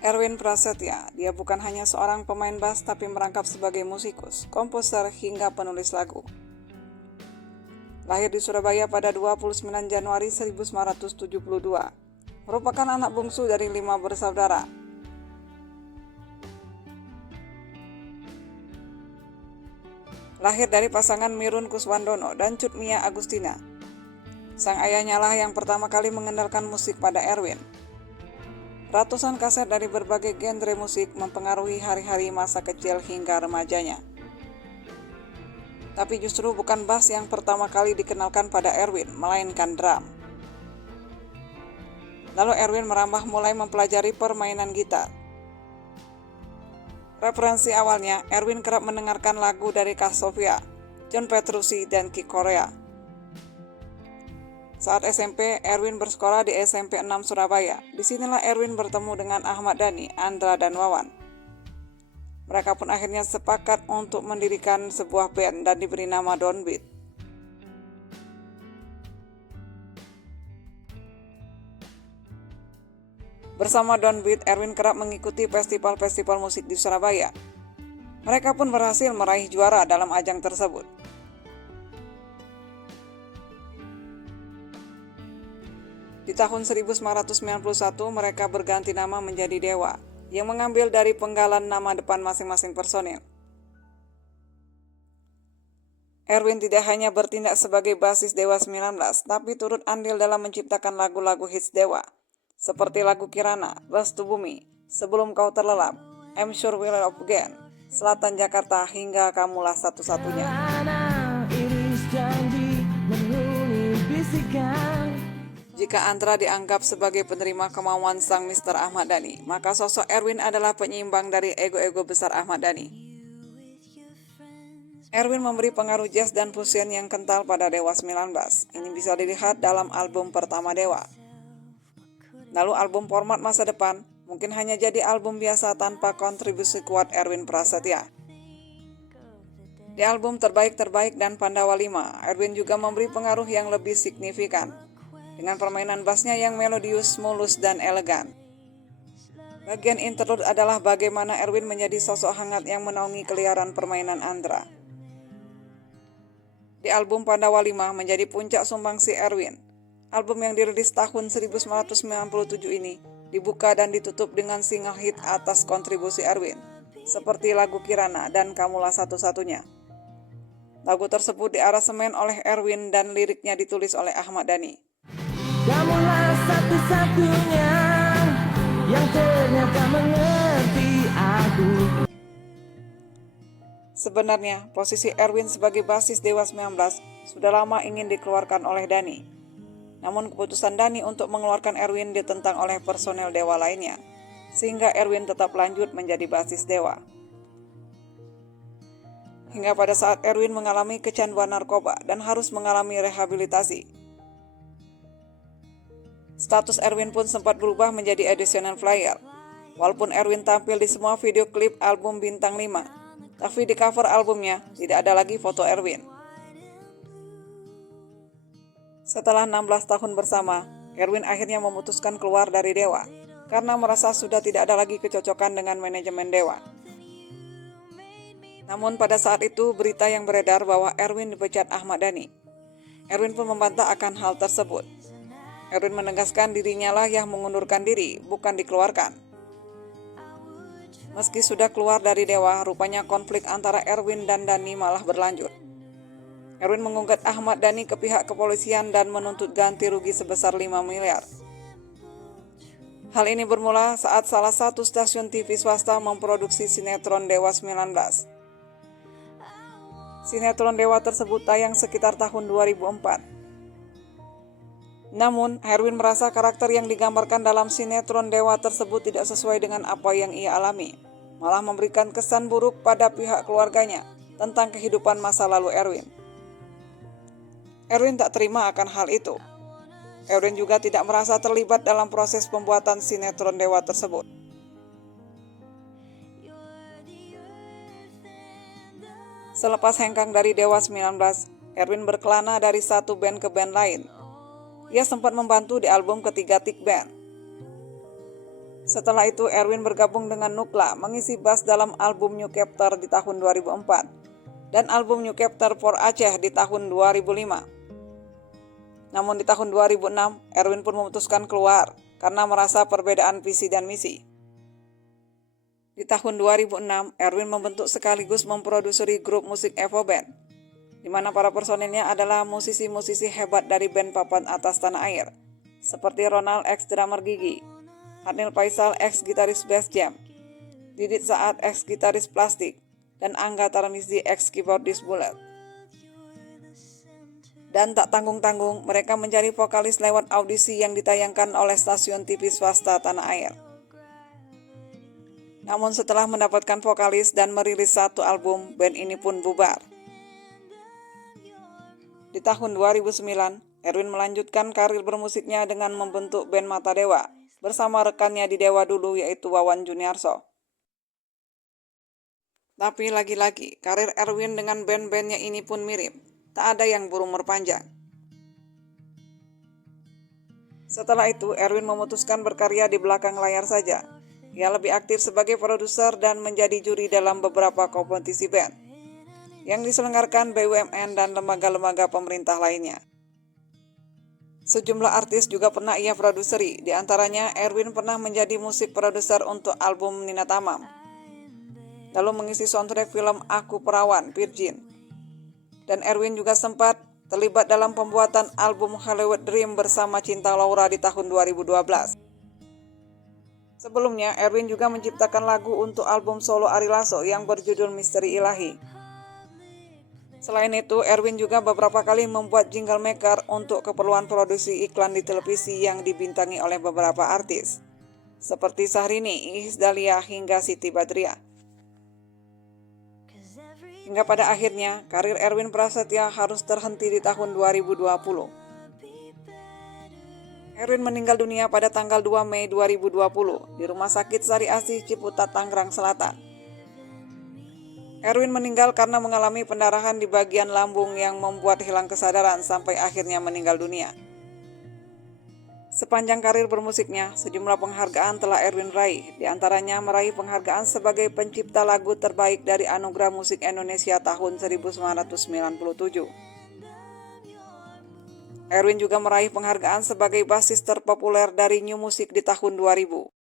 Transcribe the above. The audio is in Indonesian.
Erwin Prasetya, dia bukan hanya seorang pemain bass tapi merangkap sebagai musikus, komposer, hingga penulis lagu. Lahir di Surabaya pada 29 Januari 1972, merupakan anak bungsu dari 5 bersaudara. Lahir dari pasangan Mirun Kuswandono dan Cut Mia Agustina. Sang ayahnya lah yang pertama kali mengenalkan musik pada Erwin. Ratusan kaset dari berbagai genre musik mempengaruhi hari-hari masa kecil hingga remajanya. Tapi justru bukan bass yang pertama kali dikenalkan pada Erwin, melainkan drum. Lalu Erwin merambah mulai mempelajari permainan gitar. Referensi awalnya, Erwin kerap mendengarkan lagu dari Kak Sofia, John Petrucci, dan Ki Korea. Saat SMP, Erwin bersekolah di SMP 6 Surabaya. Disinilah Erwin bertemu dengan Ahmad Dhani, Andra, dan Wawan. Mereka pun akhirnya sepakat untuk mendirikan sebuah band dan diberi nama Downbeat. Bersama Downbeat, Erwin kerap mengikuti festival-festival musik di Surabaya. Mereka pun berhasil meraih juara dalam ajang tersebut. Di tahun 1991, mereka berganti nama menjadi Dewa, yang mengambil dari penggalan nama depan masing-masing personil. Erwin tidak hanya bertindak sebagai basis Dewa 19, tapi turut andil dalam menciptakan lagu-lagu hits Dewa, seperti lagu Kirana, Restu Bumi, Sebelum Kau Terlelap, I'm Sure We'll Love Again, Selatan Jakarta, hingga Kamulah Satu-Satunya. Jika Andra dianggap sebagai penerima kemauan sang Mr. Ahmad Dhani, maka sosok Erwin adalah penyeimbang dari ego-ego besar Ahmad Dhani. Erwin memberi pengaruh jazz dan fusion yang kental pada Dewa 19. Ini bisa dilihat dalam album pertama Dewa. Lalu album Format Masa Depan mungkin hanya jadi album biasa tanpa kontribusi kuat Erwin Prasetya. Di album Terbaik-Terbaik dan Pandawa 5, Erwin juga memberi pengaruh yang lebih signifikan, dengan permainan bassnya yang melodius, mulus, dan elegan. Bagian interlude adalah bagaimana Erwin menjadi sosok hangat yang menaungi keliaran permainan Andra. Di album Pandawa 5 menjadi puncak sumbangsi Erwin. Album yang dirilis tahun 1997 ini dibuka dan ditutup dengan single hit atas kontribusi Erwin, seperti lagu Kirana dan Kamulah Satu-Satunya. Lagu tersebut diaransemen oleh Erwin dan liriknya ditulis oleh Ahmad Dhani. Kamulah satu-satunya yang ternyata mengerti aku. Sebenarnya, posisi Erwin sebagai basis Dewa 19 sudah lama ingin dikeluarkan oleh Dhani. Namun keputusan Dhani untuk mengeluarkan Erwin ditentang oleh personel Dewa lainnya, sehingga Erwin tetap lanjut menjadi basis Dewa. Hingga pada saat Erwin mengalami kecanduan narkoba dan harus mengalami rehabilitasi. Status Erwin pun sempat berubah menjadi additional flyer. Walaupun Erwin tampil di semua video klip album Bintang 5, tapi di cover albumnya tidak ada lagi foto Erwin. Setelah 16 tahun bersama, Erwin akhirnya memutuskan keluar dari Dewa karena merasa sudah tidak ada lagi kecocokan dengan manajemen Dewa. Namun pada saat itu berita yang beredar bahwa Erwin dipecat Ahmad Dhani. Erwin pun membantah akan hal tersebut. Erwin menegaskan dirinya lah yang mengundurkan diri, bukan dikeluarkan. Meski sudah keluar dari Dewa, rupanya konflik antara Erwin dan Dhani malah berlanjut. Erwin menggugat Ahmad Dhani ke pihak kepolisian dan menuntut ganti rugi sebesar 5 miliar. Hal ini bermula saat salah satu stasiun TV swasta memproduksi sinetron Dewa 19. Sinetron Dewa tersebut tayang sekitar tahun 2004. Namun, Erwin merasa karakter yang digambarkan dalam sinetron Dewa tersebut tidak sesuai dengan apa yang ia alami, malah memberikan kesan buruk pada pihak keluarganya tentang kehidupan masa lalu Erwin. Erwin tak terima akan hal itu. Erwin juga tidak merasa terlibat dalam proses pembuatan sinetron Dewa tersebut. Selepas hengkang dari Dewa 19, Erwin berkelana dari satu band ke band lain. Ia sempat membantu di album ketiga Tik Band. Setelah itu Erwin bergabung dengan Nukla mengisi bass dalam album New Chapter di tahun 2004 dan album New Chapter for Aceh di tahun 2005. Namun di tahun 2006 Erwin pun memutuskan keluar karena merasa perbedaan visi dan misi. Di tahun 2006 Erwin membentuk sekaligus memproduseri grup musik Evo Band, di mana para personilnya adalah musisi-musisi hebat dari band papan atas tanah air, seperti Ronald X drummer Gigi, Hanil Faisal X gitaris Bass Jam, Didit Saat X gitaris Plastik, dan Angga Tarmizi X keyboardis Bullet. Dan tak tanggung-tanggung, mereka mencari vokalis lewat audisi yang ditayangkan oleh stasiun TV swasta tanah air. Namun setelah mendapatkan vokalis dan merilis satu album, band ini pun bubar. Di tahun 2009, Erwin melanjutkan karir bermusiknya dengan membentuk band Mata Dewa bersama rekannya di Dewa dulu yaitu Wawan Juniarso. Tapi lagi-lagi, karir Erwin dengan band-bandnya ini pun mirip, tak ada yang berumur panjang. Setelah itu, Erwin memutuskan berkarya di belakang layar saja. Ia lebih aktif sebagai produser dan menjadi juri dalam beberapa kompetisi band yang diselenggarakan BUMN dan lembaga-lembaga pemerintah lainnya. Sejumlah artis juga pernah ia produseri, di antaranya Erwin pernah menjadi musik produser untuk album Nina Tamam, lalu mengisi soundtrack film Aku Perawan, Virgin. Dan Erwin juga sempat terlibat dalam pembuatan album Hollywood Dream bersama Cinta Laura di tahun 2012. Sebelumnya, Erwin juga menciptakan lagu untuk album solo Ari Lasso yang berjudul Misteri Ilahi. Selain itu, Erwin juga beberapa kali membuat jingle maker untuk keperluan produksi iklan di televisi yang dibintangi oleh beberapa artis, seperti Syahrini, Iis Dahlia, hingga Siti Badriah. Hingga pada akhirnya, karir Erwin Prasetya harus terhenti di tahun 2020. Erwin meninggal dunia pada tanggal 2 Mei 2020 di Rumah Sakit Sari Asih Ciputat, Tangerang Selatan. Erwin meninggal karena mengalami pendarahan di bagian lambung yang membuat hilang kesadaran sampai akhirnya meninggal dunia. Sepanjang karir bermusiknya, sejumlah penghargaan telah Erwin raih, di antaranya meraih penghargaan sebagai pencipta lagu terbaik dari Anugerah Musik Indonesia tahun 1997. Erwin juga meraih penghargaan sebagai bassist terpopuler dari New Music di tahun 2000.